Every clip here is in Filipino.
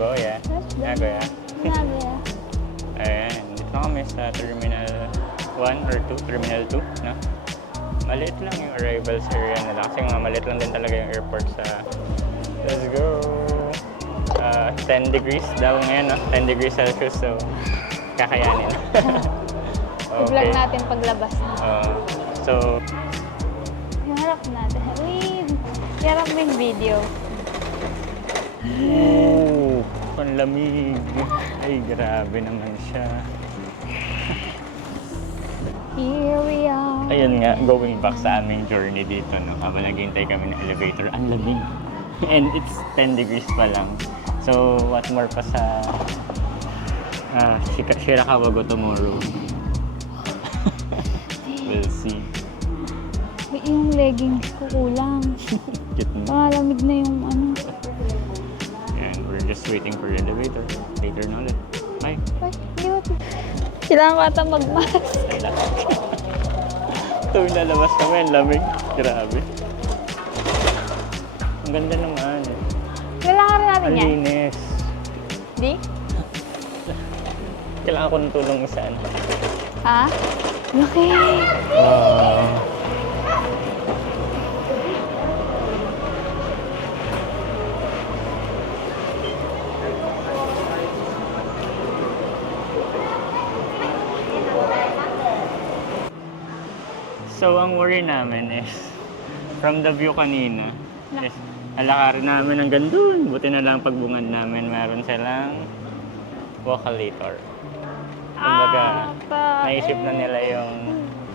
go, yeah. Yeah, go, yeah. Nagoya. Ayan, dito na kami sa Terminal 1 or 2, Terminal 2, no? Maliit lang yung arrivals area nila kasi nga maliit lang din talaga yung airport sa... Let's go! 10 degrees daw ngayon, no? 10 degrees Celsius, so kakayanin. I-vlog natin paglabas na. So, Harap natin. Uy, harap mo yung video. ooh, panlamig. Ay, grabe naman siya. Here we are. Ayun nga, going back sa aming journey dito, no? Habang naghihintay kami ng elevator, ang lamig. And it's 10 degrees pa lang. So, what more pa sa Shirakawago tomorrow? We'll see. Uy, yung leggings ko kulang. Cute mo. Pangalamig na yung ano. And we're just waiting for the elevator. Later na ulit. Bye. Ay, hindi mo ito. Kailangan ko ata mag-mask. Tuwing lalabas kami, ang lamig. Grabe. Ang ganda naman. Kailangan rin natin Ang yan. linis. Di? Kailangan ko ng tulong isa. Ha? Laki. Wow. So, ang worry namin is, from the view kanina, is, alakarin namin hanggang dun. Buti na lang pagbungad namin, meron silang walkalator. Kumbaga, naisip na nila yung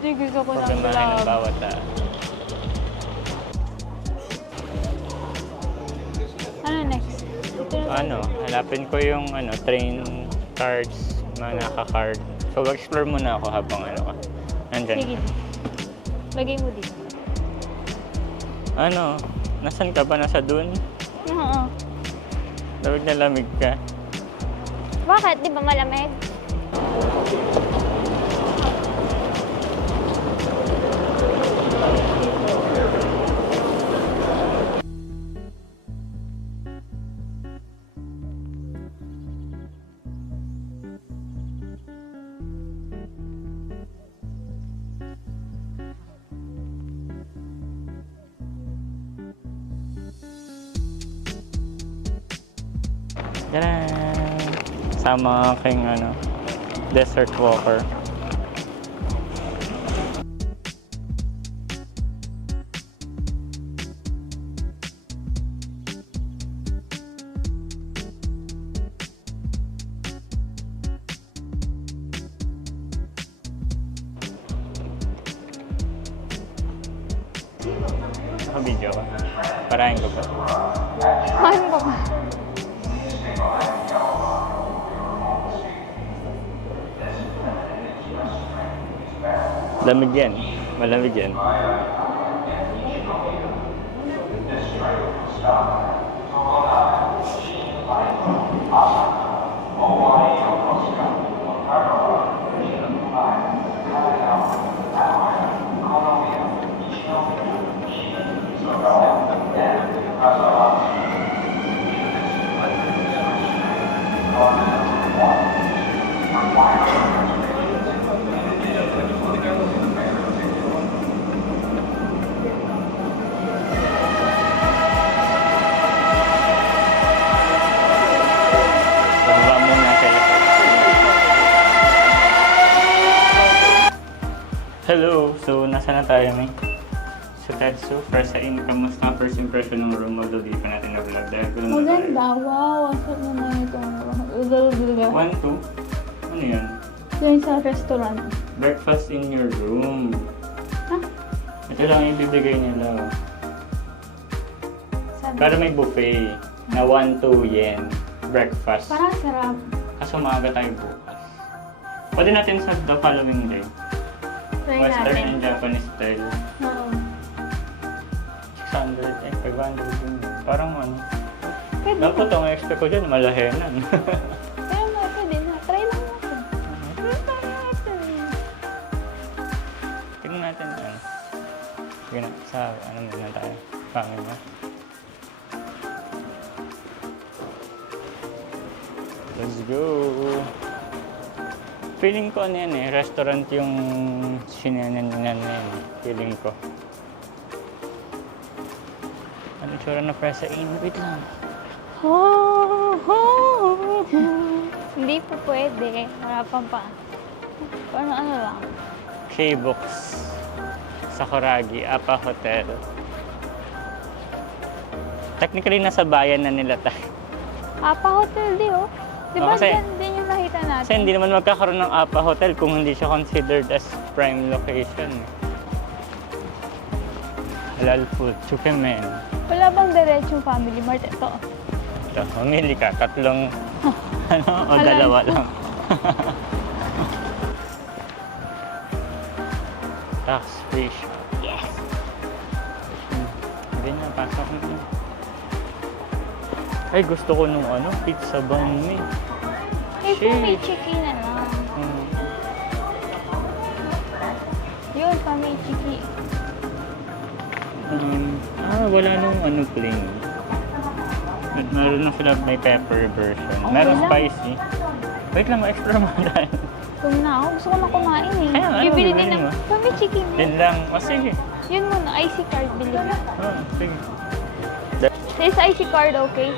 Hindi gusto ko ng pagdamahin ng vlog. bawat Ano next? Ito na ano, hanapin ko yung train cards, mga naka-card. So, explore muna ako habang ka. Nandyan. Sige. Lagay mo dito. Ano, nasan ka ba? Nasa dun? Oo. Lamig na lamig ka. Bakit? Di ba malamig? Tadaan! Sama aking desert walker. Naka-video ka. Parahin ko pa. Mahal ko pa. Lamig yan. Malamig yan. Bababa muna sila. Hello! So, nasa na tayo, May? Sa Tetsu, first kamusta first impression ng room, although di pa natin na-vlog dahil ko lang Maganda. Wow. Asap na na itong... Udal-udal. 1, 2? Ano yan? Yan sa restaurant. Breakfast in your room. Ha? Ito lang yung bibigay nila. Sabi. Pero may buffet na 1, 2 yen. Breakfast. Parang sarap. Kaso maaga tayo bukas. Pwede natin sa the following day. Try Western natin. and Japanese style. Oo. 600, 500 yun. Parang Pwede dapat na. ang expect ko dyan, malahenan. Pero nga, pwede na. Try lang natin. Try natin. Tingnan natin Sige na, sa muna tayo. Pangin na. Let's go. Feeling ko ano yan eh, restaurant yung sinanan na yan. Feeling ko. Ano tsura na presa in? Wait lang. Hindi po pwede. Wala pa. Ano lang. K-Box. Sakuragi, Apa Hotel. Technically, nasa bayan na nila tayo. Apa Hotel di oh. Di ba kasi- dyan din yung nakita natin? Kasi hindi naman magkakaroon ng Apa Hotel kung hindi siya considered as prime location. Halal food, Chukemen. Wala bang diretsong Family Mart? Ito. Ito, mamili ka. Tatlong, ano, o Halal dalawa food. lang. Tax free shop. Yes! Hindi na, pasok na. Ay, gusto ko nung ano, pizza bun me. Eh, kung may chiki na lang. Yun, may chiki. Wala nung ano plain. Meron na sila may pepper version. Okay Meron lang. spicy. Wait lang, extra mo dahil. Kung na ako, gusto ko na kumain eh. Kaya nga, ano Bibili bibilin din mo? ng... May chiki mo. Din lang. O sige. Yun muna, IC card bili mo. Sige. This IC card, okay?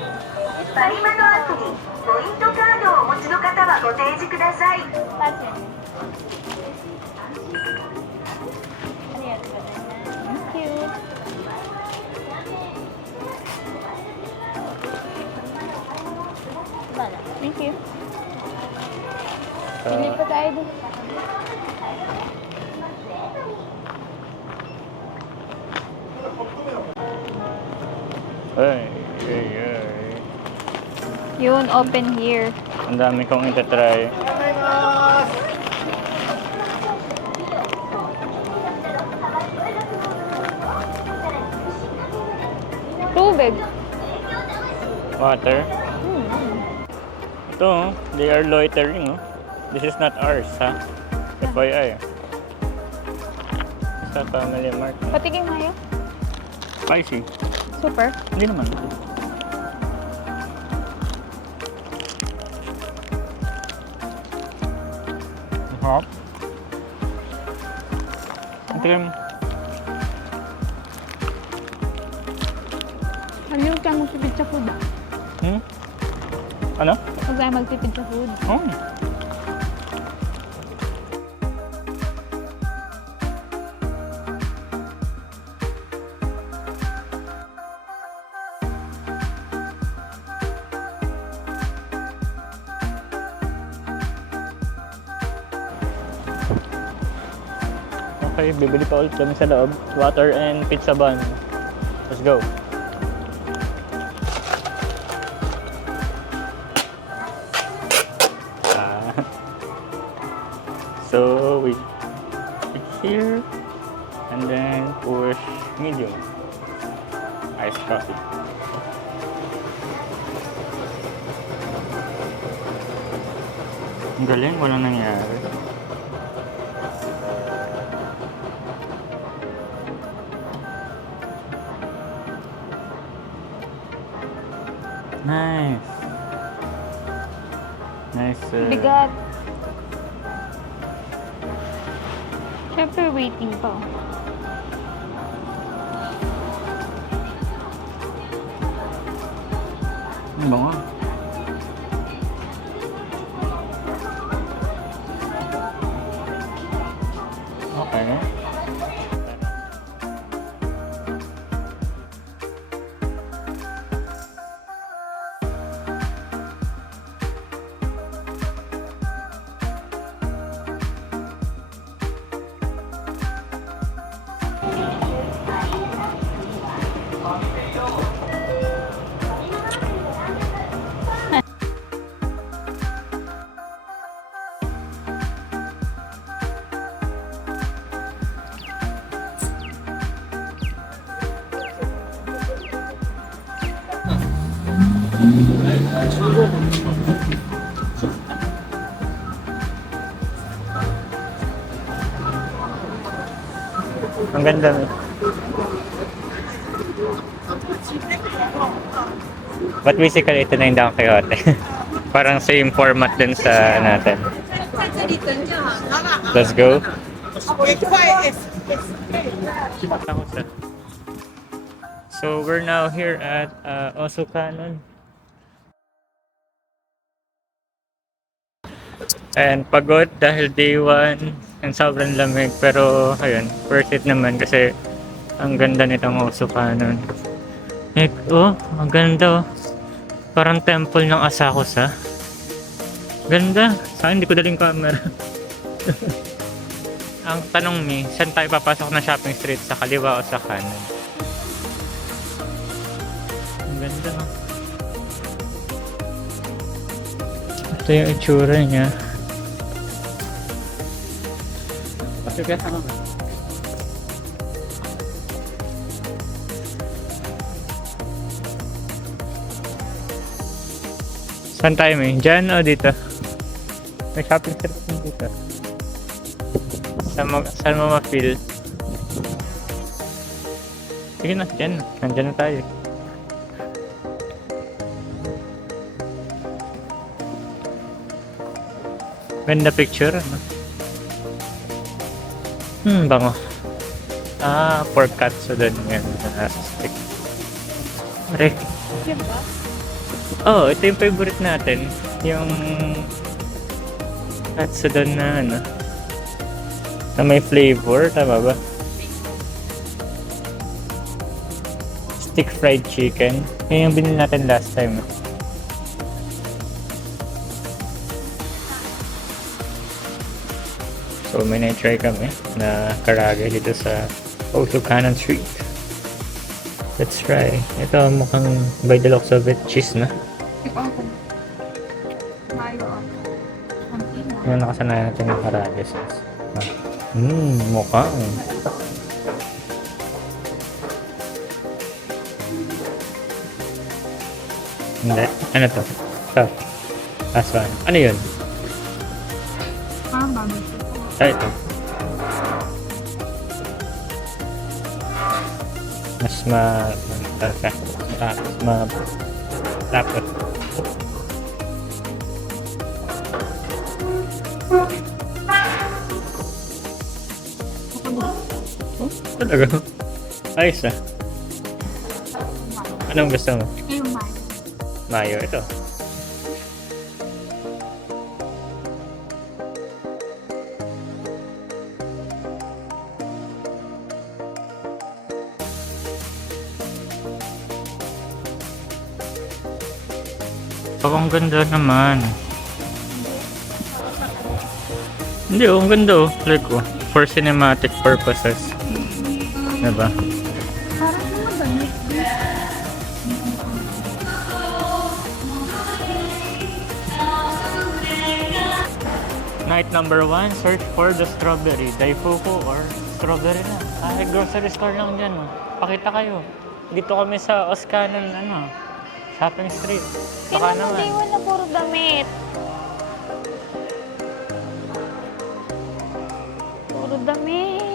パリマのアプリポイントカードをお持ちの方はご提示ください。 Patin. Thank you. Thank you. Pili pa tayo dun. Ay, ay, ay. Yun, open here. Ang dami kong itatry. Tubig. Water. Ito, oh, they are loitering. Oh. This is not ours, ha? FYI. Sa Family Mart. Patikim kayo. Spicy. Super. Hindi naman. Hop. Tignan mo. Ano tayo magtipid sa food ah? Hmm? Ano? Huwag tayo magtipid sa food. Oh. Okay, bibili pa ulit kami sa loob. Water and pizza bun. Let's go. So we click here and then push medium iced coffee. Ang galing, walang nangyari. Nice. Nice. Bigat. Siyempre, waiting pa. Ang bango. Okay. Ang ganda no? But basically, ito na yung Don Quixote. Parang same format din sa natin. Let's go. So we're now here at Osukanon. And pagod dahil day 1 and sobrang lamig, pero ayun, worth it naman kasi ang ganda nitong Osukanon. Oh, ang ganda oh. Parang temple ng Asakusa. Ganda. Saan hindi ko daling camera. Ang tanong mi, saan tayo papasok na shopping street? Sa kaliwa o sa kanan? Ang ganda no? Ito yung itsura niya. Saan tayo may? Diyan o dito? May shopping street din dito. Saan mo ma-feel? Sige na, dyan. Nandyan na tayo. Ganda picture, ano? Bango. Pork katsu doon yan. Stick. Pare. Diba? Oh, ito yung favorite natin. Yung katsudon na ano. Na may flavor, tama ba? Stick fried chicken. Yun yung binili natin last time. So may na-try kami na karage dito sa Osukanon Street. Let's try. Ito mukhang by the looks of it, cheese na. Yung nakasanayan natin yung karage sauce. Mukhang. Hindi. Ano to? Ito. Last one. Ano yun? Ito. Mas lapot. Talaga? Ayos ah. Anong gusto mo? Yung mayo. Mayo, ito. Oh, ang ganda naman. Hindi, ang ganda oh. Like oh, for cinematic purposes. Diba? Parang yung magamit. Night number 1, search for the strawberry. Daifuku or strawberry na. Kahit grocery store lang dyan oh. Pakita kayo. Dito kami sa Osukanon, ano, shopping street. Baka Tingnan mo, naman. di wala puro damit. Puro damit.